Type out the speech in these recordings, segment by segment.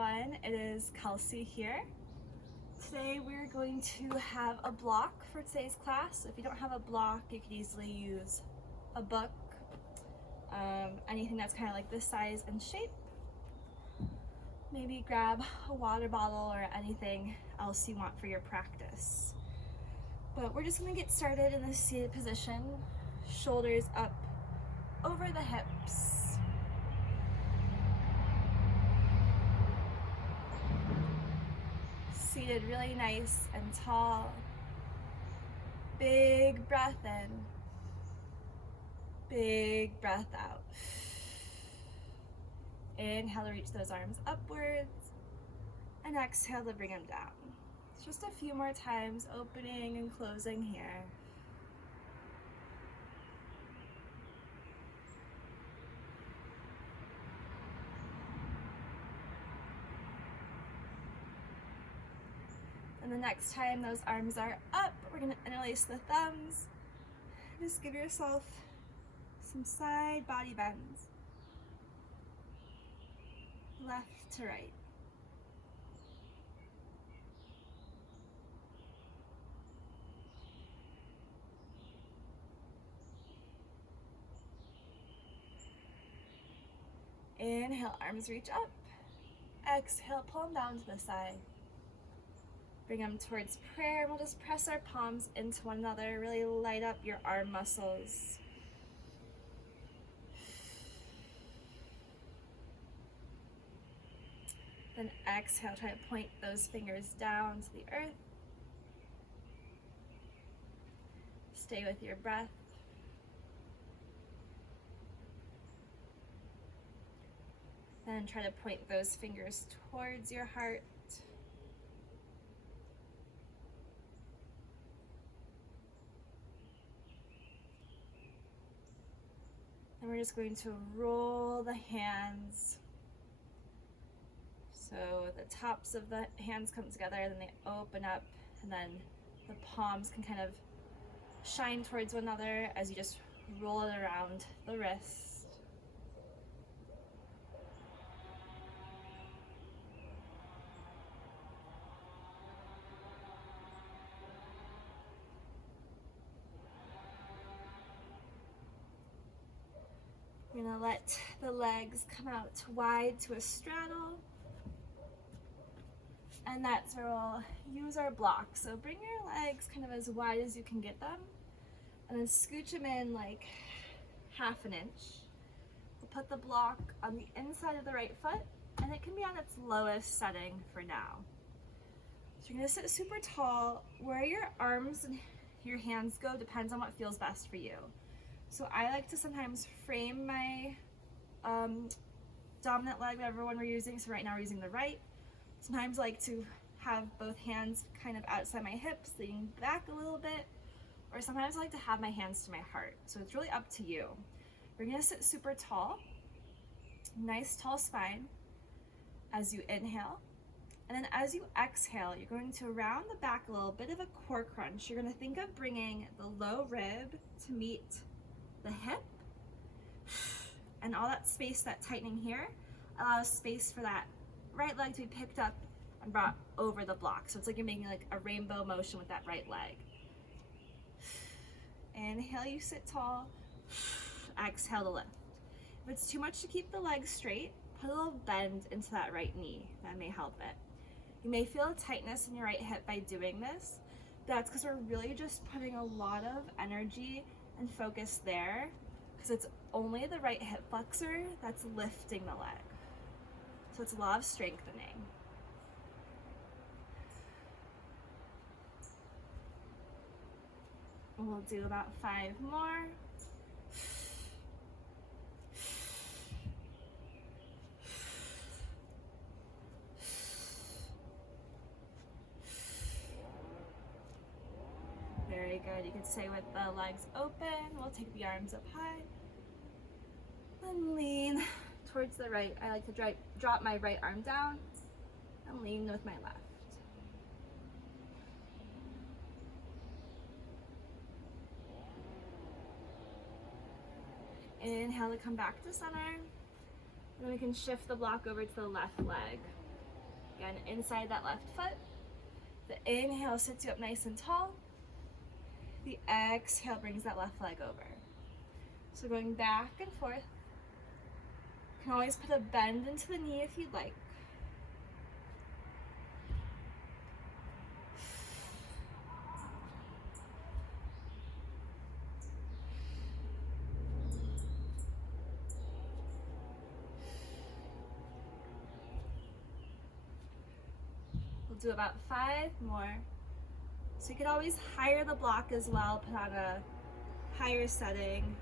everyone, it is Kelsey here. Today we're going to have a block for today's class. If you don't have a block, you could easily use a book, anything that's kind of like this size and shape. Maybe grab a water bottle or anything else you want for your practice. But we're just going to get started in this seated position, shoulders up over the hips. Seated really nice and tall. Big breath in. Big breath out. Inhale to reach those arms upwards. And exhale to bring them down. Just a few more times, opening and closing here. And the next time those arms are up, we're going to interlace the thumbs. Just give yourself some side body bends. Left to right. Inhale, arms reach up. Exhale, pull them down to the side. Bring them towards prayer. We'll just press our palms into one another. Really light up your arm muscles. Then exhale, try to point those fingers down to the earth. Stay with your breath. Then try to point those fingers towards your heart. And we're just going to roll the hands. So the tops of the hands come together, then they open up, and then the palms can kind of shine towards one another as you just roll it around the wrist. We're going to let the legs come out wide to a straddle. And that's where we'll use our block. So bring your legs kind of as wide as you can get them. And then scooch them in like ½ inch. We'll put the block on the inside of the right foot. And it can be on its lowest setting for now. So you're going to sit super tall. Where your arms and your hands go depends on what feels best for you. So I like to sometimes frame my dominant leg, whatever one we're using. So right now we're using the right. Sometimes I like to have both hands kind of outside my hips, leaning back a little bit. Or sometimes I like to have my hands to my heart. So it's really up to you. We're gonna sit super tall. Nice tall spine as you inhale. And then as you exhale, you're going to round the back a little bit of a core crunch. You're gonna think of bringing the low rib to meet the hip, and all that space, that tightening here, allows space for that right leg to be picked up and brought over the block. So it's like you're making like a rainbow motion with that right leg. Inhale, you sit tall. Exhale to lift. If it's too much to keep the legs straight, put a little bend into that right knee. That may help it. You may feel a tightness in your right hip by doing this. That's because we're really just putting a lot of energy and focus there, because it's only the right hip flexor that's lifting the leg. So it's a lot of strengthening. We'll do about 5 more. Very good. You can stay with the legs open. We'll take the arms up high. And lean towards the right. I like to drop my right arm down and lean with my left. Inhale to come back to center. And then we can shift the block over to the left leg. Again, inside that left foot. The inhale sits you up nice and tall. The exhale brings that left leg over. So going back and forth. You can always put a bend into the knee if you'd like. We'll do about 5 more. So you could always higher the block as well, put on a higher setting.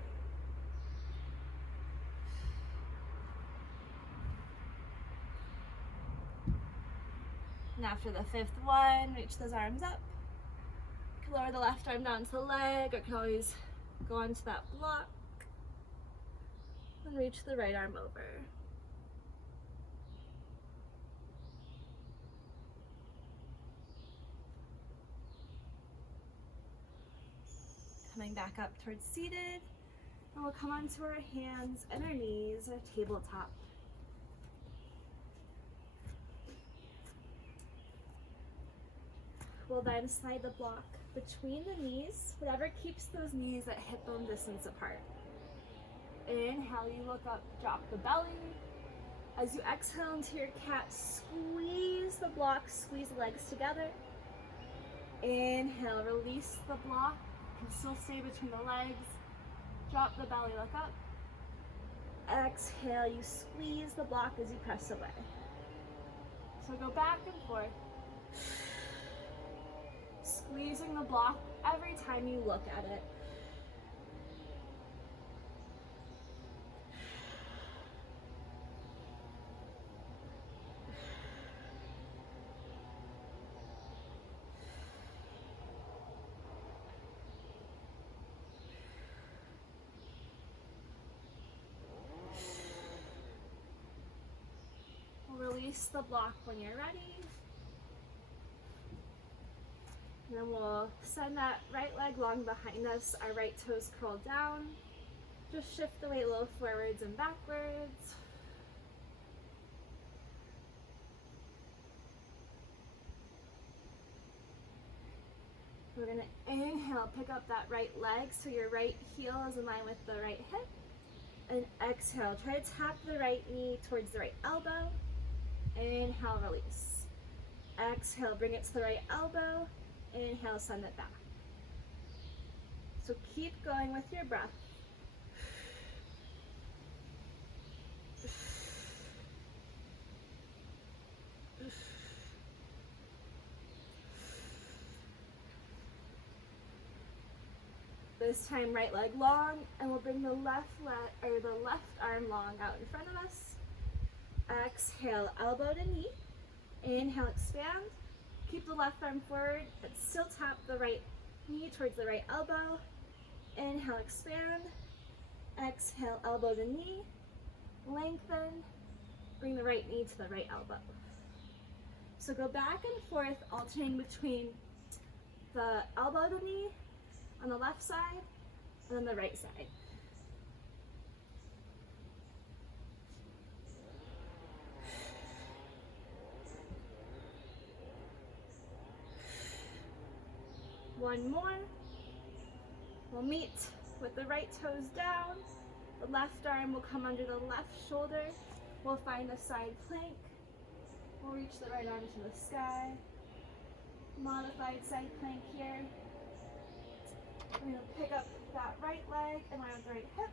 And after the 5th one, reach those arms up. You can lower the left arm down to the leg, or you can always go onto that block and reach the right arm over. Coming back up towards seated, and we'll come onto our hands and our knees, our tabletop. We'll then slide the block between the knees, whatever keeps those knees at hip bone distance apart. Inhale, you look up, drop the belly. As you exhale into your cat, squeeze the block, squeeze the legs together. Inhale, release the block. You can still stay between the legs. Drop the belly, look up. Exhale, you squeeze the block as you press away. So go back and forth. Squeezing the block every time you look at it. Release the block when you're ready. And then we'll send that right leg long behind us, our right toes curl down. Just shift the weight a little forwards and backwards. We're going to inhale, pick up that right leg so your right heel is in line with the right hip. And exhale, try to tap the right knee towards the right elbow. Inhale, release. Exhale, bring it to the right elbow. Inhale, send it back. So keep going with your breath. This time, right leg long, and we'll bring the left arm long out in front of us. Exhale, elbow to knee. Inhale, expand. Keep the left arm forward, but still tap the right knee towards the right elbow. Inhale, expand. Exhale, elbow to knee. Lengthen. Bring the right knee to the right elbow. So go back and forth, alternating between the elbow to knee on the left side and then the right side. One more. We'll meet with the right toes down. The left arm will come under the left shoulder. We'll find a side plank. We'll reach the right arm to the sky. Modified side plank here. We're going to pick up that right leg and line with the right hip.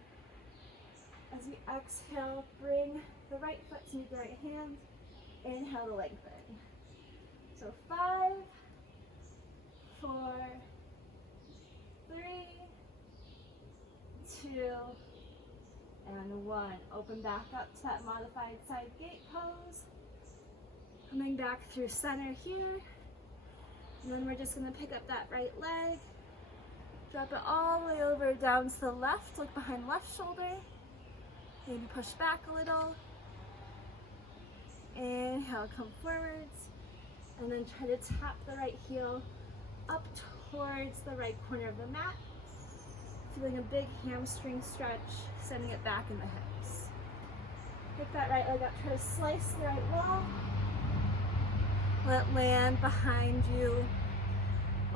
As we exhale, bring the right foot to meet the right hand. Inhale to lengthen. So 5, 4, 3, 2, and 1. Open back up to that modified side gate pose. Coming back through center here. And then we're just going to pick up that right leg. Drop it all the way over down to the left. Look behind left shoulder. Maybe push back a little. Inhale, come forwards. And then try to tap the right heel up towards the right corner of the mat. Feeling a big hamstring stretch, sending it back in the hips. Pick that right leg up, try to slice the right wall. Let land behind you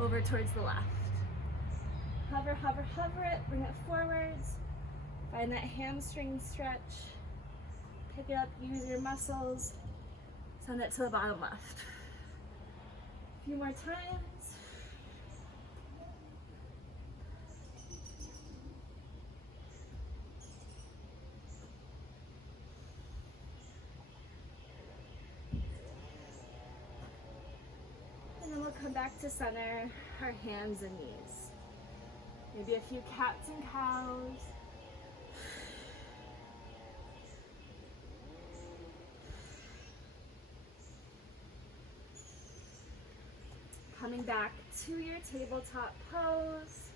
over towards the left. Hover, hover, hover it, bring it forwards. Find that hamstring stretch. Pick it up, use your muscles. Send it to the bottom left. A few more times. And then we'll come back to center, our hands and knees. Maybe a few cats and cows. Coming back to your tabletop pose,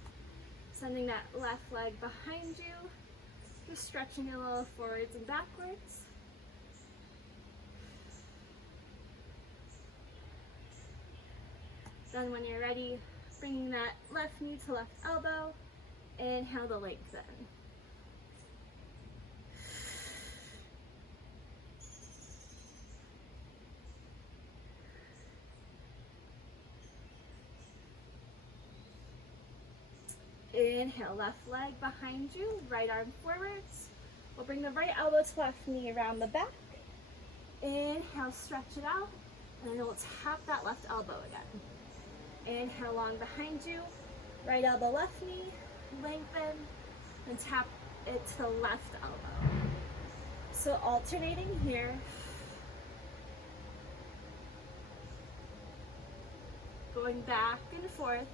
sending that left leg behind you, just stretching a little forwards and backwards. Then when you're ready, bringing that left knee to left elbow, inhale to lengthen. Inhale, left leg behind you, right arm forwards. We'll bring the right elbow to left knee around the back. Inhale, stretch it out, and then we'll tap that left elbow again. Inhale, long behind you, right elbow, left knee, lengthen, and tap it to the left elbow. So alternating here. Going back and forth.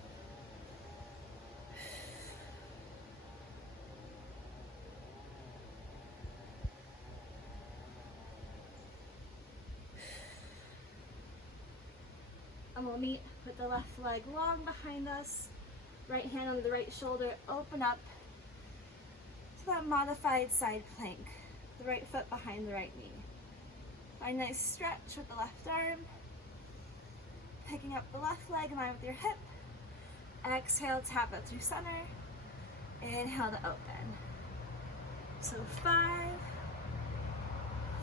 And we'll meet with the left leg long behind us, right hand on the right shoulder, open up to that modified side plank, the right foot behind the right knee. Find a nice stretch with the left arm, picking up the left leg in line with your hip. Exhale, tap it through center. Inhale to open. So 5,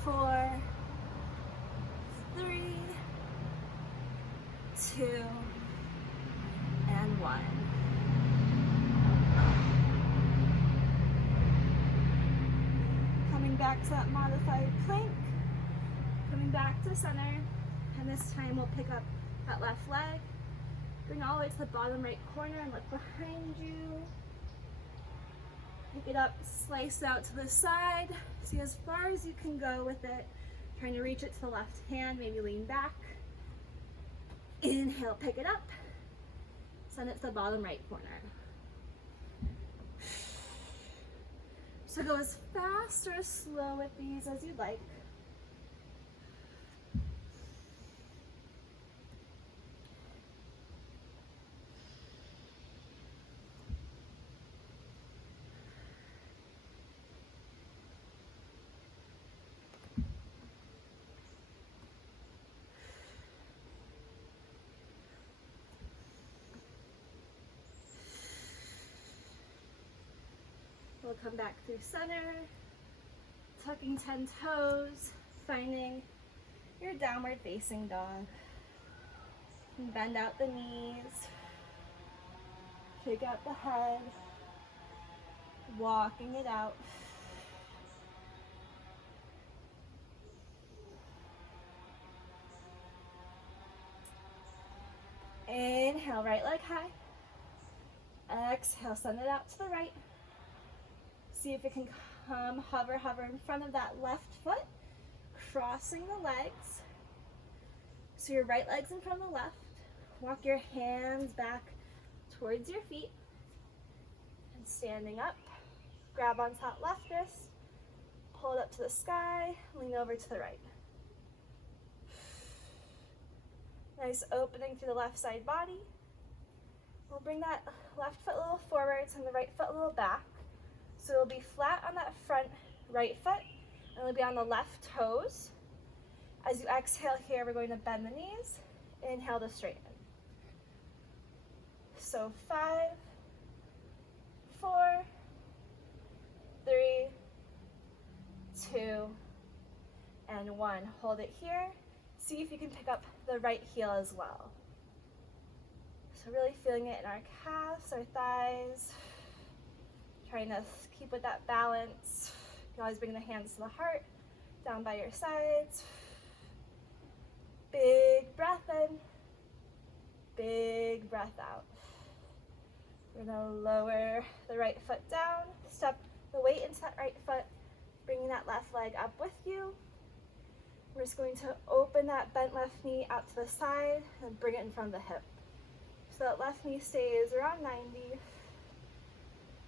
4, 3, 2, and 1. Coming back to that modified plank, coming back to center, and this time we'll pick up that left leg, bring all the way to the bottom right corner and look behind you. Pick it up, slice out to the side, see as far as you can go with it, trying to reach it to the left hand, maybe lean back. Inhale, pick it up, send it to the bottom right corner. So go as fast or as slow with these as you'd like. We'll come back through center, tucking 10 toes, finding your downward facing dog. And bend out the knees, shake out the head, walking it out. Inhale, right leg high. Exhale, send it out to the right. See if it can come, hover in front of that left foot, crossing the legs. So your right leg's in front of the left. Walk your hands back towards your feet. And standing up, grab onto that left wrist, pull it up to the sky, lean over to the right. Nice opening through the left side body. We'll bring that left foot a little forwards and the right foot a little back. So it'll be flat on that front right foot, and it'll be on the left toes. As you exhale here, we're going to bend the knees. Inhale to straighten. So 5, 4, 3, 2, and 1. Hold it here. See if you you can pick up the right heel as well. So really feeling it in our calves, our thighs, trying to keep with that balance. You can always bring the hands to the heart, down by your sides. Big breath in, big breath out. We're gonna lower the right foot down, step the weight into that right foot, bringing that left leg up with you. We're just going to open that bent left knee out to the side and bring it in front of the hip. So that left knee stays around 90.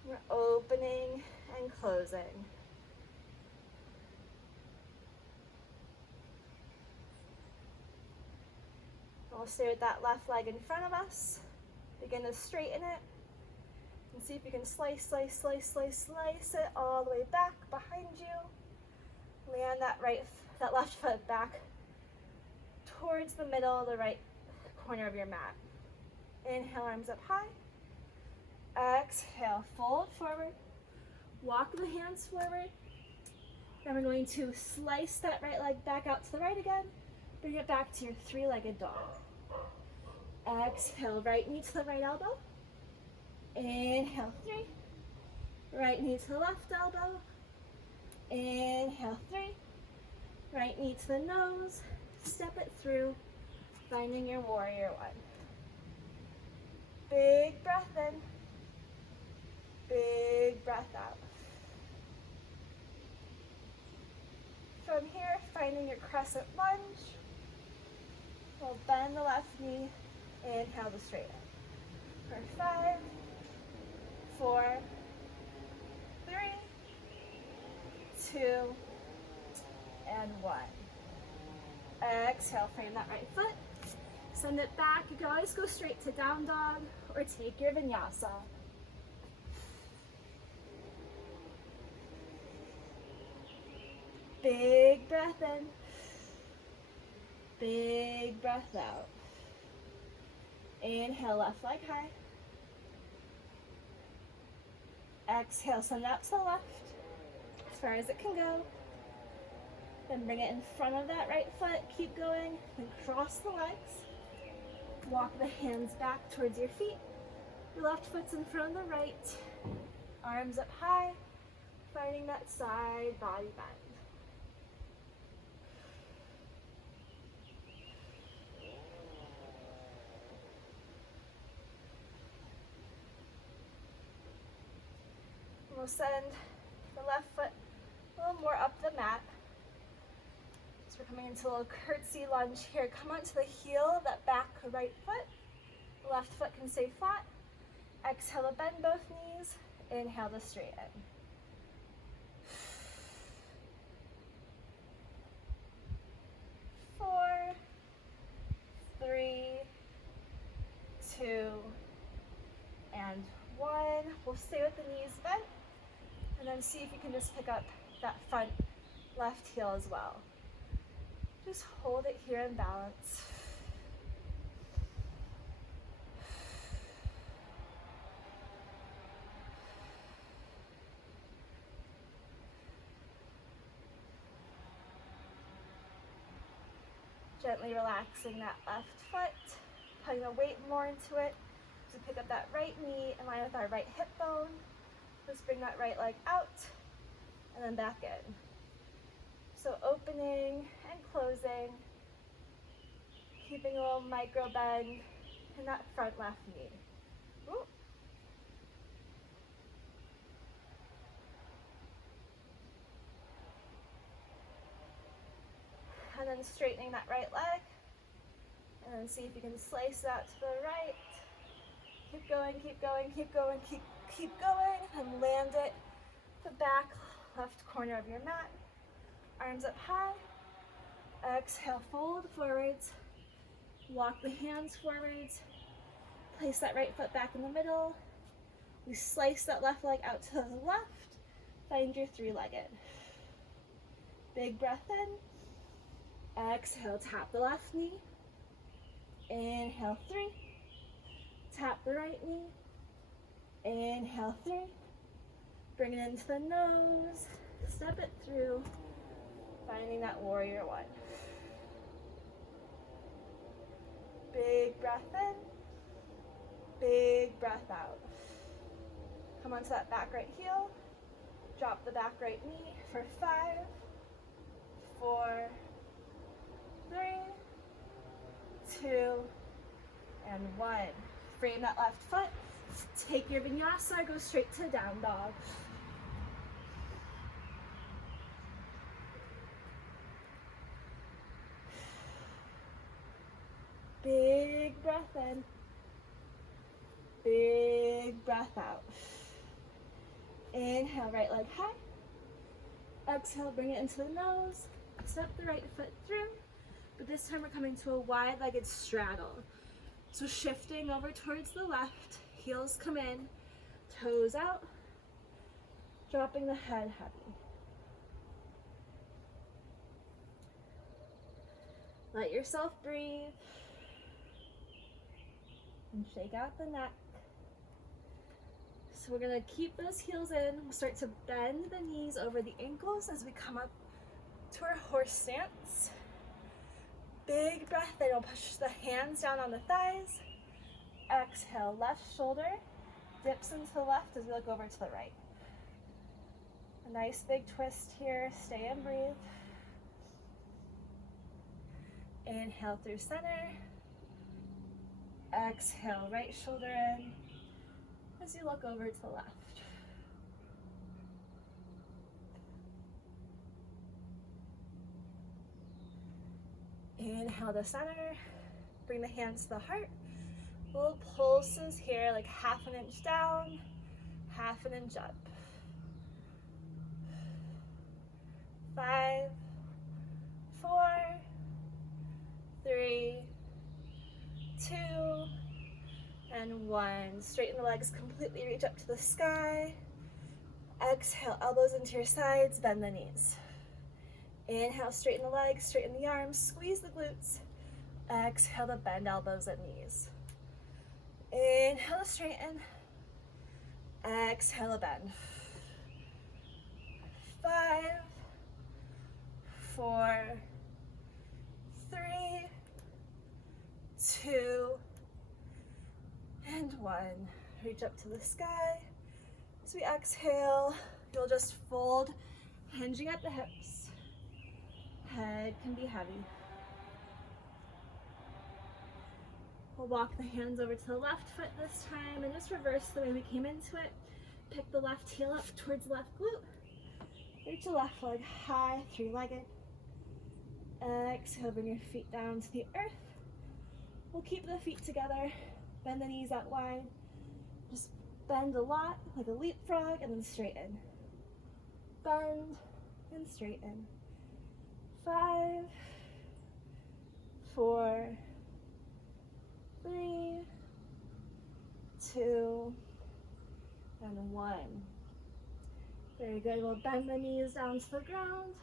We're opening and closing. We'll stay with that left leg in front of us. Begin to straighten it. And see if you can slice it all the way back behind you. Land that left foot back towards the middle, the right corner of your mat. Inhale, arms up high. Exhale, fold forward. Walk the hands forward. Then we're going to slice that right leg back out to the right again. Bring it back to your three-legged dog. Exhale, right knee to the right elbow. Inhale, 3. Right knee to the left elbow. Inhale, 3. Right knee to the nose. Step it through, finding your warrior one. Big breath in. Big breath out. From here, finding your crescent lunge. We'll bend the left knee. Inhale to straighten. For 5, 4, 3, 2, and 1. Exhale, frame that right foot. Send it back. You can always go straight to down dog or take your vinyasa. Big breath in. Big breath out. Inhale, left leg high. Exhale, send it out to the left, as far as it can go. Then bring it in front of that right foot. Keep going, and cross the legs. Walk the hands back towards your feet. Your left foot's in front of the right. Arms up high, finding that side body bend. We'll send the left foot a little more up the mat. So we're coming into a little curtsy lunge here. Come onto the heel of that back right foot. The left foot can stay flat. Exhale to bend both knees. Inhale to straighten. 4, 3, 2, and 1. We'll stay with the knees bent. And then see if you can just pick up that front left heel as well. Just hold it here in balance. Gently relaxing that left foot, putting the weight more into it. So pick up that right knee in line with our right hip bone. Just bring that right leg out and then back in. So opening and closing, keeping a little micro bend in that front left knee. Ooh. And then straightening that right leg, and then see if you can slice out to the right. Keep going, keep going, keep going, keep going, and land it the back left corner of your mat. Arms up high. Exhale, fold forwards. Walk the hands forwards. Place that right foot back in the middle. We slice that left leg out to the left. Find your three-legged. Big breath in. Exhale, tap the left knee. Inhale, 3. Tap the right knee. Inhale, 3. Bring it into the nose. Step it through. Finding that warrior one. breath in, big breath out. Come onto that back right heel, drop the back right knee for 5, 4, 3, 2, and 1. Frame that left foot, take your vinyasa, go straight to down dog. Big breath in, big breath out. Inhale, right leg high. Exhale, bring it into the nose. Step the right foot through, but this time we're coming to a wide-legged straddle. So shifting over towards the left, heels come in, toes out, dropping the head heavy. Let yourself breathe. And shake out the neck. So we're gonna keep those heels in. We'll start to bend the knees over the ankles as we come up to our horse stance. Big breath in. We'll push the hands down on the thighs. Exhale, left shoulder dips into the left as we look over to the right. A nice big twist here. Stay and breathe. Inhale through center. Exhale, right shoulder in as you look over to the left. Inhale to center, bring the hands to the heart. Little pulses here, like 1/2 inch down, 1/2 inch up. 5, 4, 3, 2, and 1. Straighten the legs completely, reach up to the sky. Exhale, elbows into your sides, bend the knees. Inhale, straighten the legs, straighten the arms, squeeze the glutes. Exhale to bend elbows and knees. Inhale to straighten. Exhale to bend. 5, 4, 3, 2, and 1. Reach up to the sky. As we exhale, you'll just fold, hinging at the hips. Head can be heavy. We'll walk the hands over to the left foot this time and just reverse the way we came into it. Pick the left heel up towards the left glute. Reach the left leg high, 3-legged. Exhale, bring your feet down to the earth. We'll keep the feet together, bend the knees out wide. Just bend a lot, like a leapfrog, and then straighten. Bend and straighten. 5, 4, 3, 2, and 1. Very good. We'll bend the knees down to the ground,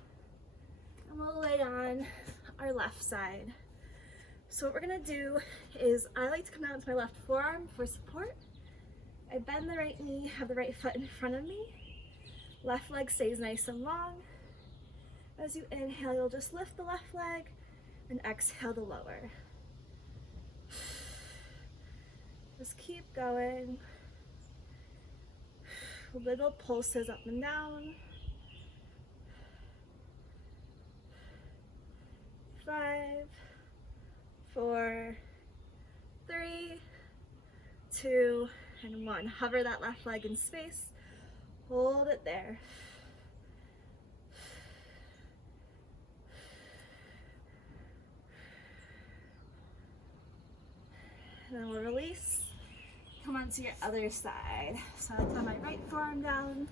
and we'll lay on our left side. So what we're gonna do is, I like to come down to my left forearm for support. I bend the right knee, have the right foot in front of me. Left leg stays nice and long. As you inhale, you'll just lift the left leg and exhale the lower. Just keep going. Little pulses up and down. 5, 4, 3, 2, and 1. Hover that left leg in space. Hold it there. And then we'll release. Come onto your other side. So I'll put my right forearm down,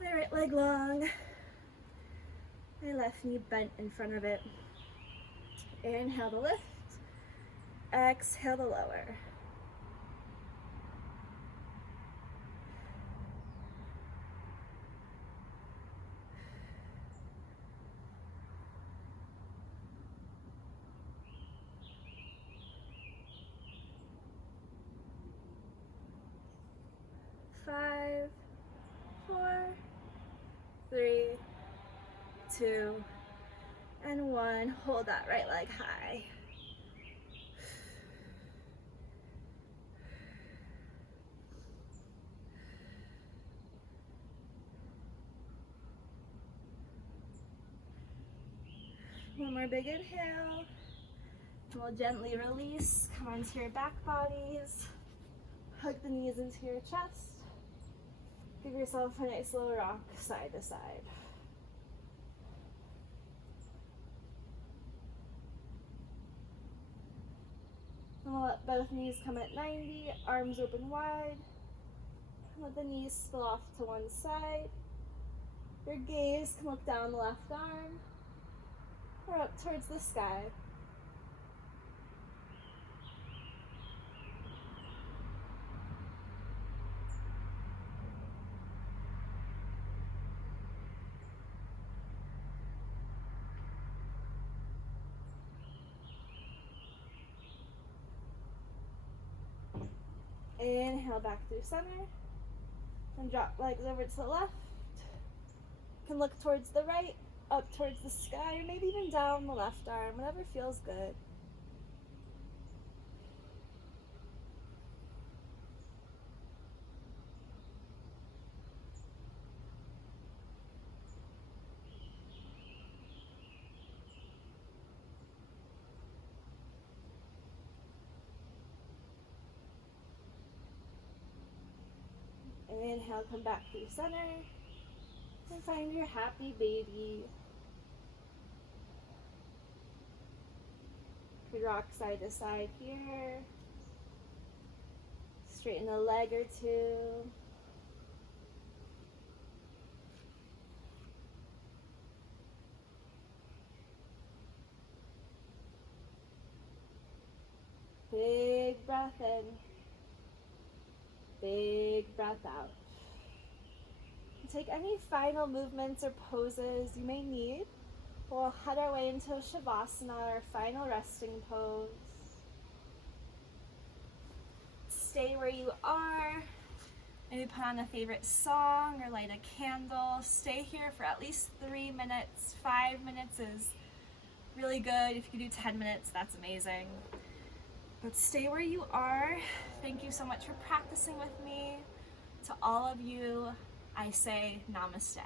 my right leg long, my left knee bent in front of it. Inhale to lift, exhale to lower. Five, 4, 3, 2, and 1. Hold that right leg high. One more big inhale. And we'll gently release. Come onto your back bodies. Hug the knees into your chest. Give yourself a nice little rock side to side. And we'll let both knees come at 90, arms open wide. Let the knees spill off to one side. Your gaze can look down the left arm or up towards the sky. Inhale back through center. And drop legs over to the left. You can look towards the right, up towards the sky, or maybe even down the left arm, whatever feels good. Inhale, come back through center. And find your happy baby. Could rock side to side here. Straighten a leg or two. Big breath in. Big breath out. Take any final movements or poses you may need. We'll head our way into Shavasana, our final resting pose. Stay where you are. Maybe put on a favorite song or light a candle. Stay here for at least 3 minutes. 5 minutes is really good. If you can do 10 minutes, that's amazing. But stay where you are. Thank you so much for practicing with me. To all of you, I say namaste.